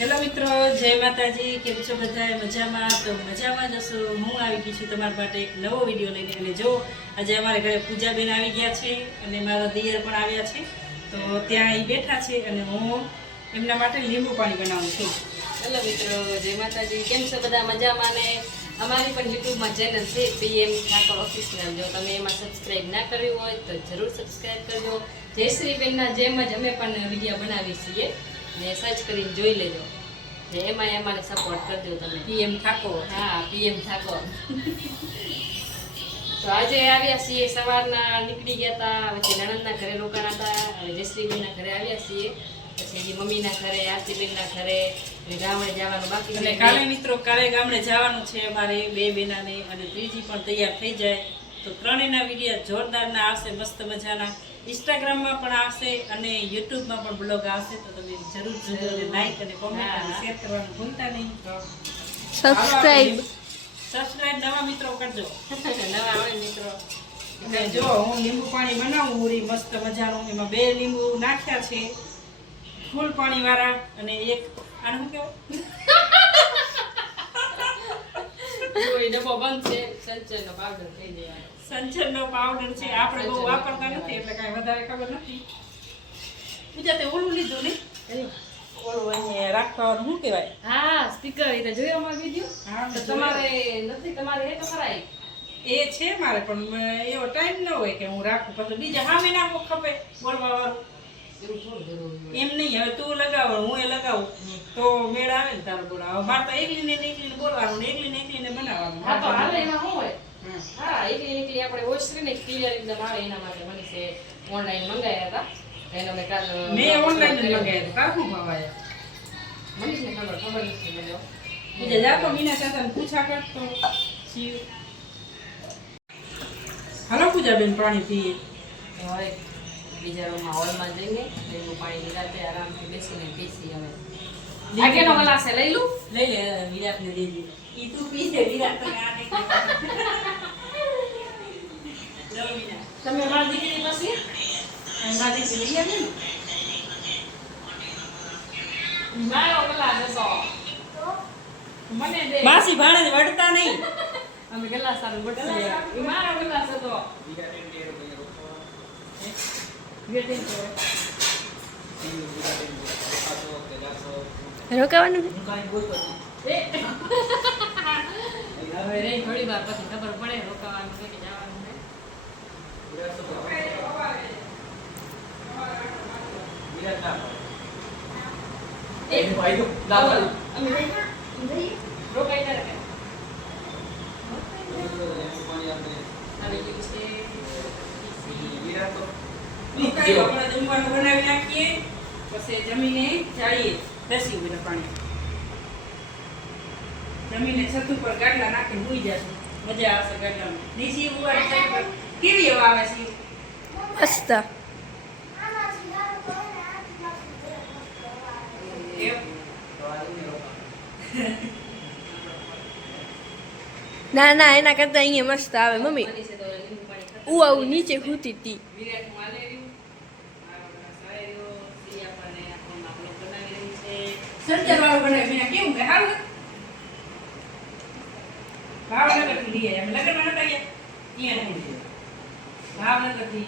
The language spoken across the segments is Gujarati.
હેલો મિત્રો, જય માતાજી. કેમ છો બધા? મજામાં? તો મજામાં જશો. હું આવી ગઈ છું તમારા માટે એક નવો વિડીયો લઈને. અને જો આજે અમારા ઘરે પૂજાબેન આવી ગયા છે અને મારા દિયર પણ આવ્યા છે. તો ત્યાં એ બેઠા છે અને હું એમના માટે લીંબુ પાણી બનાવું છું. હેલો મિત્રો, જય માતાજી. કેમ છો બધા? મજામાં? ને અમારી પણ યુટ્યુબમાં ચેનલ છે પીએમ ઠાકોર ઓફિશિયલ. જો તમે એમાં સબસ્ક્રાઈબ ના કર્યું હોય તો જરૂર સબસ્ક્રાઈબ કરજો. જયશ્રીબેનના જેમ જ અમે પણ વિડીયો બનાવી છીએ ને સર્ચ કરીને જોઈ લેજો. ને એમાં અમારે સપોર્ટ કરજો તમે. પીએમ ઠાકોર. હા, પીએમ ઠાકોર. તો આજે આવ્યા છીએ, સવારના નીકળી ગયા હતા, પછી નણંદના ઘરે રોકાણા હતા, હવે જયશ્રીબેનના ઘરે આવ્યા છીએ, પછી હજી મમ્મીના ઘરે, આરતીબેનના ઘરે, ગામડે જવાનું બાકી અને કાલે મિત્રો કાલે ગામડે જવાનું છે અમારે બે બેનાને, અને ત્રીજી પણ તૈયાર થઈ જાય. તો ત્રણેયના વિડીયો જોરદારના આવશે, મસ્ત મજાના. ઇન્સ્ટાગ્રામમાં પણ આવશે અને યુટ્યુબમાં પણ બ્લોગ આવશે. તો તમે જરૂર જોજો અને લાઈક અને કોમેન્ટ અને શેર કરવાનું ભૂલતા નહીં. સબસ્ક્રાઇબ નવા મિત્રો કરજો. નવા આવે મિત્રો. અને જો હું લીંબુ પાણી બનાવું પૂરી મસ્ત મજાનું, એમાં 2 લીંબુ નાખ્યા છે ફૂલ પાણી વાળા, અને એક આનું શું કેવું ડબ્બો બંધ છે, સંચયનો પાવડર થઈ જાય. સંચરનો પાવડર છે. આપણે બહુ વાપરતા નથી એટલે કાંઈ વધારે ખબર નથી. પૂજા તે ઓલું લીધું ને, ઓલું અહીંયા રાખવાનું શું કહેવાય? હા, સ્પીકર એ તો જોયો અમારો વિડિયો. હા, તો તમારે નથી, તમારે એ તો ખરાય. એ છે મારે, પણ એવો ટાઈમ ન હોય કે હું રાખું. પછી બીજા સામે નાખો ખપે બોલવા વાળું. એવું થોડું જરૂરી હોય. એમ નહીં, હવે તું લગાવો હું એ લગાવું તો મેળ આવે ને તારો બોલાવો. મારે તો એકલીને બોલવાનું ને એકલીને બનાવવાનું. હા, તો હાલે એમાં શું હોય? હમ. હા, એકલી આપણે વોઇસ કરીને ક્લિયર એકદમ આવે એના માટે મનીષે ઓનલાઈન મંગાવ્યા હતા. એનો મેં કાલ મેં ઓનલાઈન જ મંગાવ્યું. કાકું ભાવાયા મનીષને ખબર નથી મને. બીજા જાતો મીના ચાચાને પૂછા કરતો શિવ. હાલો પૂજાબેન પાણી પીએ. હવે બીજા રૂમમાં હોલમાં જઈને લીંબુ પાણી નિરાતે આરામથી બેસીને પીસી. હવે આગેનો ગ્લાસ લઈ લઉં. લઈ લે, વિરાટને દે દે. ઈ તું પી લે, વિરાટ તને આ નહીં. લો મીના. તમે મારી દીકરી પછી મારી દીકરી લઈ આવી ને. મારો ગ્લાસ હતો મને દે. માસી ભાણે વળતા નહીં. અમે ગ્લાસ સારું બટસે. એ મારો ગ્લાસ હતો. રોકાવાનું હવે રે થોડી વાર પછી ખબર પડે રોકાવાનું છે કે જવાનું છે. રોકાઈ ના રખાય. આવી ગયું છે. આપણે જમવાનું બનાવી નાખીએ, પછી જમીને જાઈએ. દસી ઉભીને પાણી જમીને છત ઉપર ગાડલા નાખીને ભૂઈ જશું. મજા આવશે ગાડલામાં. નીચે ઉવાડી છત ઉપર કેવી હવા આવે છે. મસ્ત. એમ. ના ના, એના કરતા અહીંયા મસ્ત આવે મમ્મી. મનીષે તો લીંબુ પાણી ખાતા. હું આવું નીચે ખૂતી હતી. વિરાટ માલે રહ્યું. મારો ગ્લાસ આવે રહ્યો. સિયા પણ આપણને આપણો બનાવી રહી છે. સંચરવાળું બનાવી મેં કેવું કે સારું ભાવનગરથી લઈ આવ્યા. અમે લગ્નમાં નતા ગયા ત્યાં નથી. ભાવનગરથી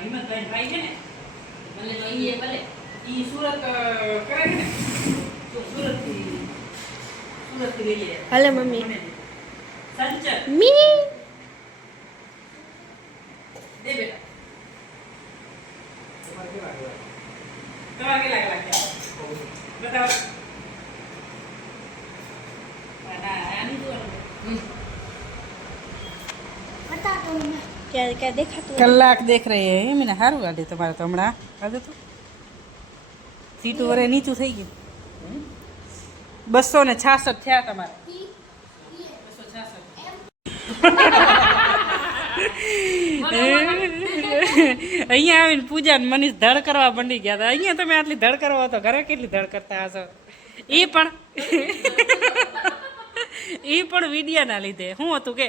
હિંમતભાઈ ભાઈ છે ને, ભલે તો ઈ ભલે. ઈ સુરત કરે છે ને, તો સુરતથી લઈ આવ્યા. હાલે મમ્મી. સંચર મી દે બેટા. તમારે કેટલા કલાક થયા? બતાવો. ના, આની જોવાનું. ક્યારે ક્યાં દેખાતું કલાક દેખ રહે હે મીના. સારું ગાડી તમારે તો હમણાં કાઢો તો સીટું વરે નીચું થઈ ગયું. 266 થયા તમારે. 266. અહીંયા આવીને પૂજા ને મનીષ ધડ કરવા મંડી ગયા હતા. અહીંયા તમે આટલી ધડ કરવા તો ઘરે કેટલી ધડ કરતા હશો. એ પણ વિડિયાના લીધે. શું હતું કે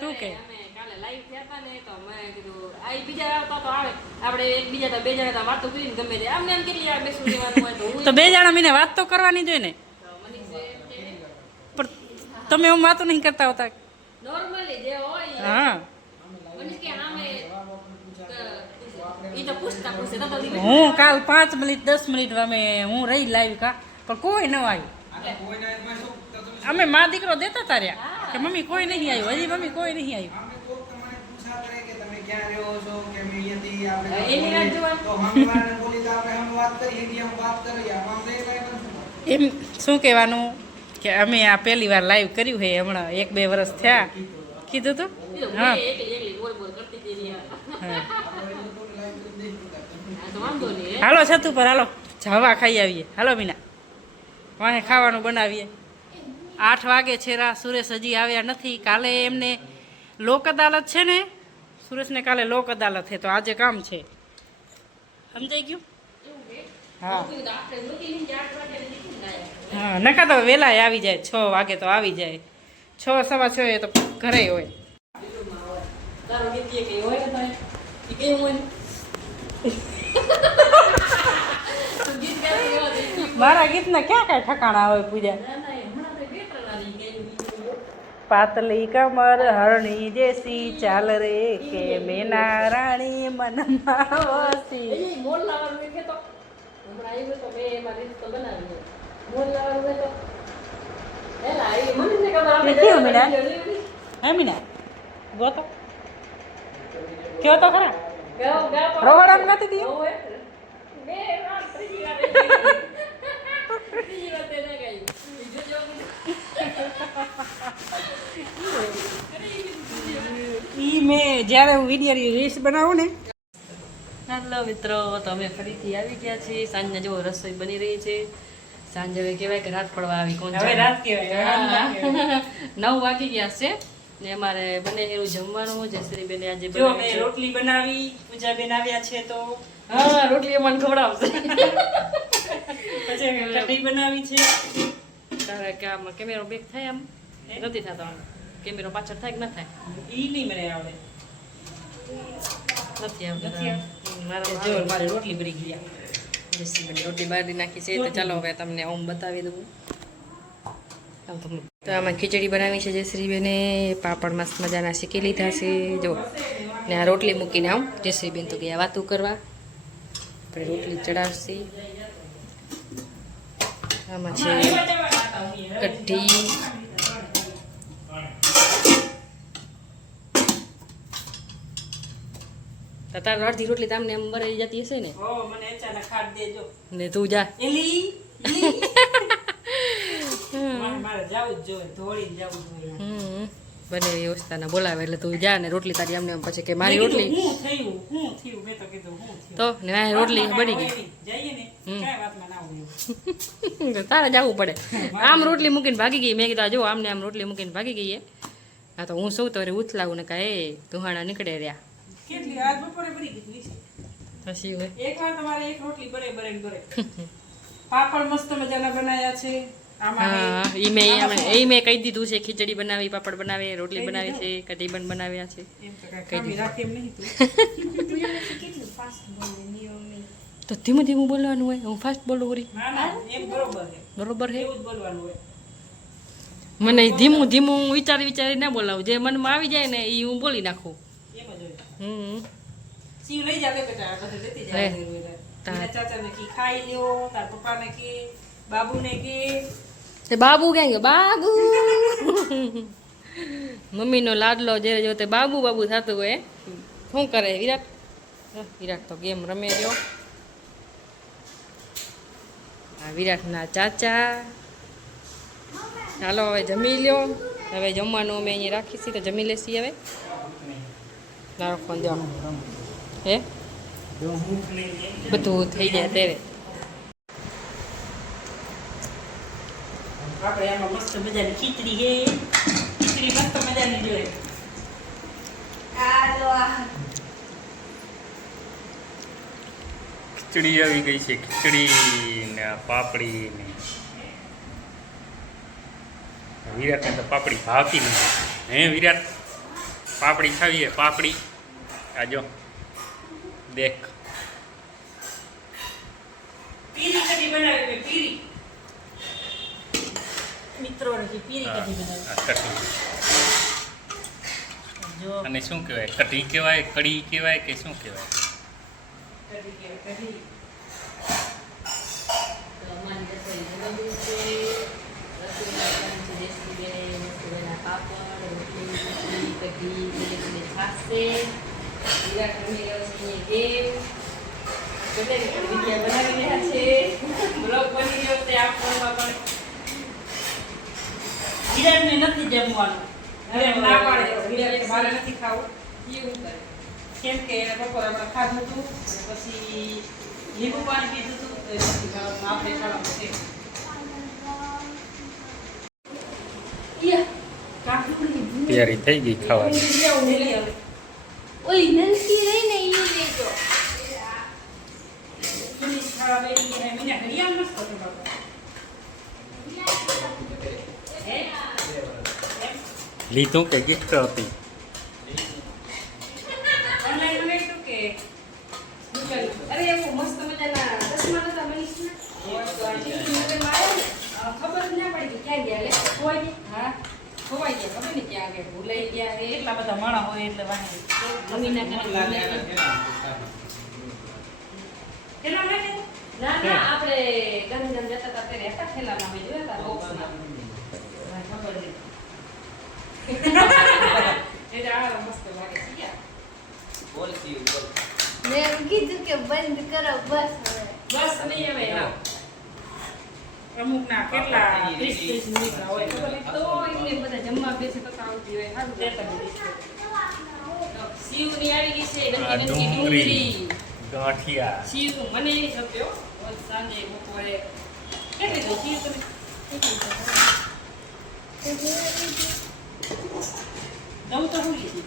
તું કે અમે કાલે કાલે લાઈવ થયા હતા ને તો મેં કીધું આ બીજા આવતા તો આવે આપણે એકબીજા તો બે જણા તો વાતો કરીને ગમે તે આમને આમ કેટલી વાર બેસું રહેવાનું હોય તો હું તો બે જણા મને વાત તો કરવાની જોઈએ ને, પણ તમે હું વાતો નહીં કરતા હોતા. નોર્મલી જે હોય હા, મનીષ કે આમે ઈ તો પૂછતા પૂછે તો બધી હું કાલ 5 મિનિટ 10 મિનિટ અમે હું રહી લાવી કા, પણ કોઈ ન આવ્યું. અમે મા દીકરો દેતા તાર્યા કે મમ્મી કોઈ નહીં આવ્યું, હજી મમ્મી કોઈ નહીં આવ્યું. એની વાત જોવાની એમ શું કહેવાનું કે અમે આ પહેલી વાર લાઈવ કર્યું છે હમણાં 1-2 વર્ષ થયા કીધું તું. હા એકલી બોલ બોલ કરતી હતી રિયા. હા. આ તો વાંધો નહીં હાલો છત ઉપર હાલો જવા ખાઈ આવીએ. હાલો મીના વાહે ખાવાનું બનાવીએ. 8 વાગે છે રા. સુરેશ હજી આવ્યા નથી. કાલે એમને લોક અદાલત છે ને, સુરેશને કાલે લોક અદાલત છે તો આજે કામ છે. સમજાઈ ગયું? હા હા, નકા તો વહેલા આવી જાય, 6 વાગે તો આવી જાય. 6-6:15 એ તો ઘરે હોય. તારું ગીત કે હોય ને ભાઈ ઈ કેવું હોય ને તું ગીત ગાતી હોય તો ઈ મારા ગીતના ક્યાં કાંઈ ઠકાણા હોય પૂજા. ના ના હમણાં તો બેટર આવી ગઈ પાતલી કમર હરણી જેસી ચાલ રે કે મેના રાણી મનમાં વસી. એ મોલ લાવવાનું હોય કે તો હમણાં આવ્યું તો મેં એમાં રીત તો બનાવી છે. મોલ લાવવાનું હોય તો એલા એ મને ને ખબર એ કેવું મીના? હે મીના ગોતો કયો તો ખરા ગાવ ગાવ રવાડામ નથી દી. હોય બે રાત ત્રીજી વાર ત્રીજી વાર તે ના ગઈ જોજો ઈ મેં જ્યારે હું વિડીયોની રીલ્સ બનાવું ને. હેલો મિત્રો, તો અમે ફરીથી આવી ગયા છીએ. સાંજના જો રસોઈ બની રહી છે. સાંજે હવે કહેવાય કે રાત પડવા આવી. કોણ હવે રાત કહેવાય, હવે રાત કહેવાય. 9 વાગી ગયા છે ને અમારે બને એવું જમવાનું. જયશ્રીબેને આજે જો બનાવ્યું મેં છે. રોટલી બનાવી, પૂજાબેન આવ્યા છે તો હા રોટલી મને ખવડાવશે પછી કઢી બનાવી છે. તારે કે આમાં કેમેરો બેક થાય આમ નથી થતો. આમ કેમેરો પાછળ થાય કે ન થાય ઈ નહીં મને આવડે. નથી આવતો. નથી આવડે. મારા જો મારી રોટલી બળી ગયા. જયશ્રીબેન રોટલી બાળી નાખી છે તો ચાલો હવે તમને ઓમ બતાવી દઉં. તો આમાં ખીચડી બનાવી છે જયશ્રીબેને. પાપડ મસ્ત મજાના શીખી લીધા છે જો. ને આ રોટલી મૂકીને આમ જયશ્રીબેન તો ગયા વાતું કરવા. આપણે રોટલી ચડાવશે. આમાં છે કઢી. તો તાર અડધી રોટલી તમને એમ ભરાઈ જતી હશે ને. ઓ મને અચાનક ખાટ દેજો. ને તું જા. એલી મારે જાવું જ જોઈએ, દોડીને જાવું જોઈએ. બને વ્યવસ્થાના બોલાવે એટલે તું જા ને રોટલી તારી આમને આમ પછી કે મારી મેં રોટલી કીધું, હું થયું મેં તો કીધું હું થયું. તો ને આ રોટલી બની ગઈ. જઈએ ને કાંઈ વાતમાં ના હોય. તારે જવું પડે. આમ રોટલી મૂકીને ભાગી ગઈ. મેં કીધું જો આમને આમ રોટલી મૂકીને ભાગી ગઈ. હા તો હું સૌ તો ઉથલાવું ને કાંઈ એ તુહાણા નીકળે રહ્યા કેટલી આજ બપોરે બળી ગઈ હતી. પછી હોય. એકવાર તમારે એક રોટલી બરે. પાપડ મસ્ત મજાના બનાયા છે. આમાં હા ઈ મેં કહી દીધું છે. ખીચડી બનાવી, પાપડ બનાવી, રોટલી બનાવી છે, કઢી પણ બનાવ્યા છે. એમ તો કાંઈ ખામી રાખે એમ નહીં તું. તો ધીમું ધીમું બોલવાનું હોય. હું ફાસ્ટ બોલું વળી. ના ના એમ બરોબર છે. બરોબર છે. એવું જ બોલવાનું હોય. મને ધીમું ધીમું વિચારી ના બોલાવું. જે મનમાં આવી જાય ને એ હું બોલી નાખું. એમ જ હોય. હમ શિવ લઈ જા લે બેટા, આ બધું લેતી જા. લે. તારા ચાચાને કી ખાઈ લ્યો, તાર પપ્પાને કી, બાબુને કી. તે બાબુ ક્યાં ગયો? બાબુ મમ્મીનો લાડલો જ્યારે જો તે બાબુ બાબુ થતું હોય. શું કરે વિરાટ? વિરાટ તો ગેમ રમે રહ્યો. આ વિરાટના ચાચા. ચાલો હવે જમી લ્યો. હવે જમવાનું અમે અહીંયા રાખીશું તો જમી લેશી. હવે તારો ફોન દો. હે બધું થઈ જાય ત્યારે. આપણે આમાં મસ્ત મજાની ખીચડી છે. ખીચડી મસ્ત મજાની જોઈએ. ખીચડી આવી ગઈ છે. ખીચડી ને પાપડી ને વિરાટને તો પાપડી ભાવતી નથી. હે વિરાટ પાપડી ખાવીએ પાપડી આ જો દેખ પીરી કઢી બનાવી મેં પીરી મિત્રો પીરી હા, કઢી બનાવી આ કઢી જો અને શું કહેવાય કઢી કહેવાય કઢી કહેવાય કે શું કહેવાય કઢી કહેવાય કઢી તો અમારી રસોઈ બની છે. રસોઈમાં પણ છે જયશ્રીબેન, રસોઈના પાપડ, રોટલી, ખીચડી, કઢી, જલેબી, છાશ છે. વિરાટ રમી રહ્યો છે અહીંયા ગેમ. બધાને પણ વિડીયો બનાવી રહ્યા છે. બ્લોગ બની રહ્યો છે આ ફોનમાં પણ. વિરાટને નથી જમવાનું વિરાટ ના પાડે વિરાટ કે મારે નથી ખાવું એવું કરે. કેમ કે એને બપોરે આપણે ખાધું હતું અને પછી લીંબુ પાણી પીધું હતું તો એ પછી ખાવાનું આપણે ખાવાનું છે તૈયારી થઈ ગઈ ખાવાની ઓલી નલકી રહી ને ઈ લેજો. પુરી ખાવા બેસી ગયા મીના ઘડિયાળ મસ્ત હતું બાપા હે લીધું કે ગિફ્ટ હતી ઓનલાઈન મંગાવ્યું કે અરે એવું મસ્ત મજાના ચશ્મા નતા મનીષના? તો આ ટીકીનગરમાં આવ્યા ને, ખબર જ ના પડી કે ક્યાં ગયા લે. ખોવાઈ ગયા? હા, ખોવાઈ ગયા. ખબર નહીં ક્યાં ગયા, ભૂલાઈ ગયા છે. એટલા બધા માણસ હોય એટલે વાહે મમ્મીના ઘરે ભૂલાઈ ગયા. કેટલા મળે ના ના, આપણે ગાંધીધામ જતા હતા ત્યારે હતા થેલામાં મેં જોયા હતા બોક્સમાં. હા, ખબર નહીં. એટલે આ મસ્ત લાગે છે યાર. મેં એમ કીધું કે બંધ કરો બસ હવે. બસ નહીં હવે હા. અમુક ના કેટલા 30 મિનિટના હોય ખબર નહીં તો એમને બધા જમવા બેસે તો આવતી હોય સારું દેતા રહેતા. નથી. શિવની આવી ગઈ છે આ બનકી ડુંગળી ડુંગળી. ગાંઠિયા શિવ મને નહીં ખપ્યો રોજ સાંજે બપોરે કેટલી તો શિવ તમે નવું તો ભૂલી ગઈ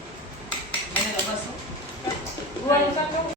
મને તો બસ ગુવાનું શાક